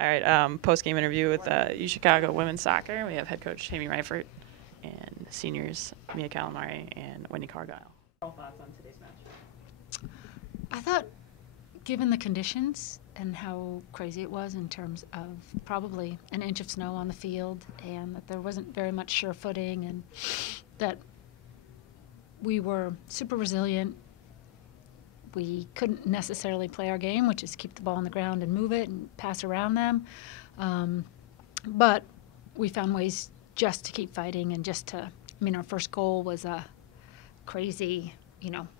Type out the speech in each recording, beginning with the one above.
All right, post-game interview with UChicago women's soccer. We have head coach Amy Reifert and seniors Mia Calamari and Whitney Cargile. All thoughts on today's match? I thought, given the conditions and how crazy it was in terms of probably an inch of snow on the field and that there wasn't very much sure footing and that we were super resilient. We couldn't necessarily play our game, which is keep the ball on the ground and move it and pass around them. But we found ways just to keep fighting and just to, our first goal was a crazy,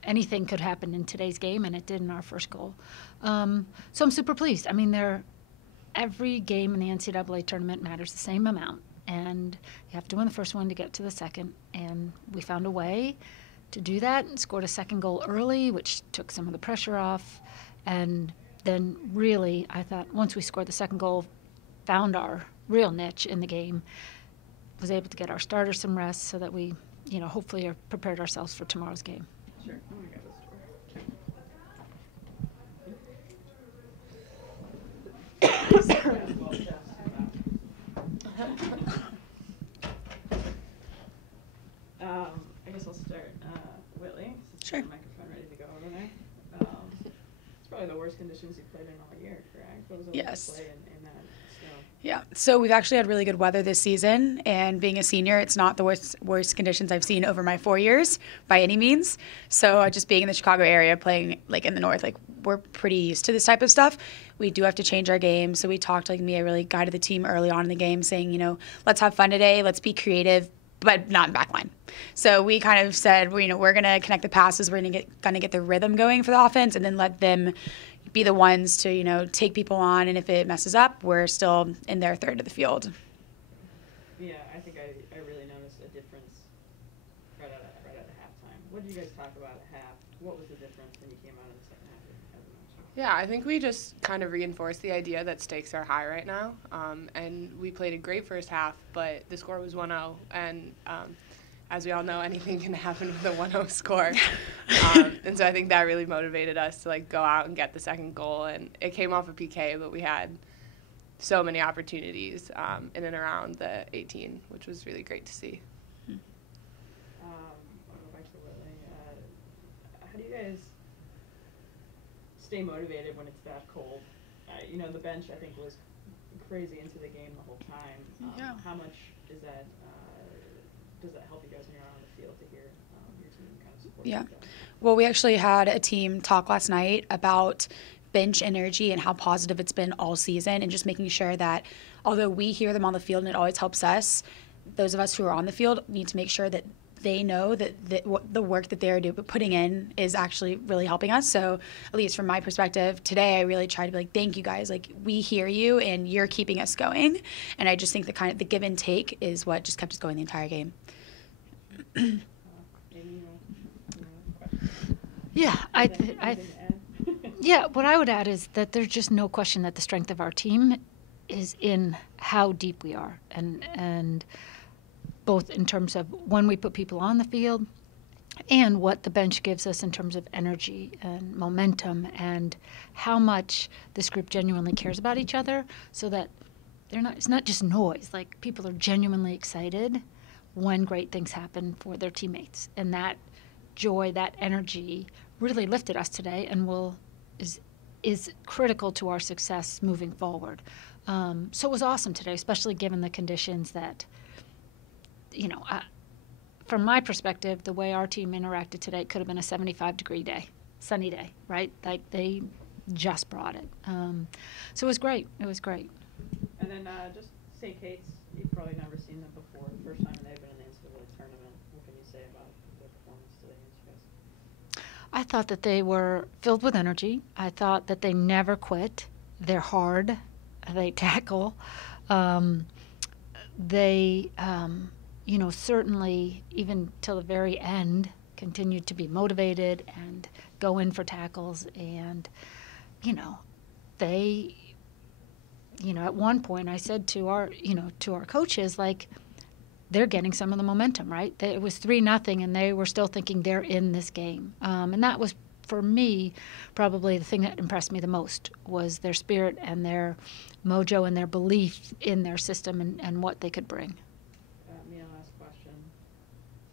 anything could happen in today's game, and it did in our first goal. So I'm super pleased. Every game in the NCAA tournament matters the same amount, and you have to win the first one to get to the second, and we found a way to do that and scored a second goal early, which took some of the pressure off. And then really, I thought once we scored the second goal, found our real niche in the game, was able to get our starters some rest so that we, hopefully are prepared ourselves for tomorrow's game. Sure. I guess I'll start. Whitley, sure. The microphone ready to go over there. It's probably the worst conditions you've played in all year, correct? What was it like to play in that snow? Yeah, so we've actually had really good weather this season, and being a senior, it's not the worst conditions I've seen over my 4 years by any means. So just being in the Chicago area, playing in the north, we're pretty used to this type of stuff. We do have to change our game, so we talked, Mia really guided the team early on in the game, saying, let's have fun today, let's be creative, but not in backline. So we kind of said, we're going to connect the passes, we're going to get the rhythm going for the offense, and then let them be the ones to, take people on, and if it messes up, we're still in their third of the field. Yeah, I think I really noticed a difference right at the halftime. What did you guys talk about at half? What was the difference when you came out in the second half as a match? Yeah, I think we just kind of reinforced the idea that stakes are high right now, and we played a great first half, but the score was 1-0, and as we all know, anything can happen with a 1-0 score. And so I think that really motivated us to go out and get the second goal. And it came off a PK, but we had so many opportunities in and around the 18, which was really great to see. I'll go back to Whitley. How do you guys stay motivated when it's that cold? The bench, I think, was crazy into the game the whole time. Yeah. How much is that? Does that help you guys when you're out on the field to hear your team kind of support? Yeah. Well, we actually had a team talk last night about bench energy and how positive it's been all season, and just making sure that although we hear them on the field and it always helps us, those of us who are on the field need to make sure that they know that the work that they're putting in is actually really helping us. So at least from my perspective, today I really try to be thank you guys. We hear you and you're keeping us going. And I just think the give and take is what just kept us going the entire game. Yeah, what I would add is that there's just no question that the strength of our team is in how deep we are, and both in terms of when we put people on the field and what the bench gives us in terms of energy and momentum and how much this group genuinely cares about each other, so that it's not just noise. People are genuinely excited when great things happen for their teammates, and that joy, that energy really lifted us today and is critical to our success moving forward. So it was awesome today, especially given the conditions that, from my perspective, the way our team interacted today could have been a 75-degree day, sunny day, right? They just brought it. So it was great. It was great. And then just St. Kate's, you've probably never seen them before. The first time they've been in the NCAA tournament. What can you say about their performance today against you guys? I thought that they were filled with energy. I thought that they never quit. They're hard. They tackle. They, certainly, even till the very end, continued to be motivated and go in for tackles. And, they, at one point I said to our coaches, they're getting some of the momentum, right? It was 3-0, and they were still thinking they're in this game. And that was for me, probably the thing that impressed me the most was their spirit and their mojo and their belief in their system and what they could bring. Mia, last question.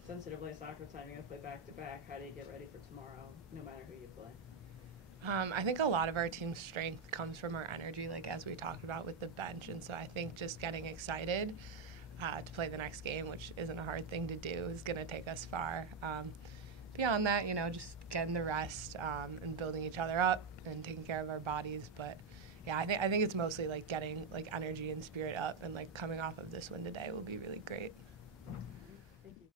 Since it is soccer time, you're going to play back-to-back. How do you get ready for tomorrow, no matter who you play? I think a lot of our team's strength comes from our energy, like as we talked about with the bench. And so I think just getting excited to play the next game, which isn't a hard thing to do, is going to take us far. Beyond that, just getting the rest and building each other up and taking care of our bodies. But yeah, I think it's mostly like getting like energy and spirit up, and like coming off of this win today will be really great.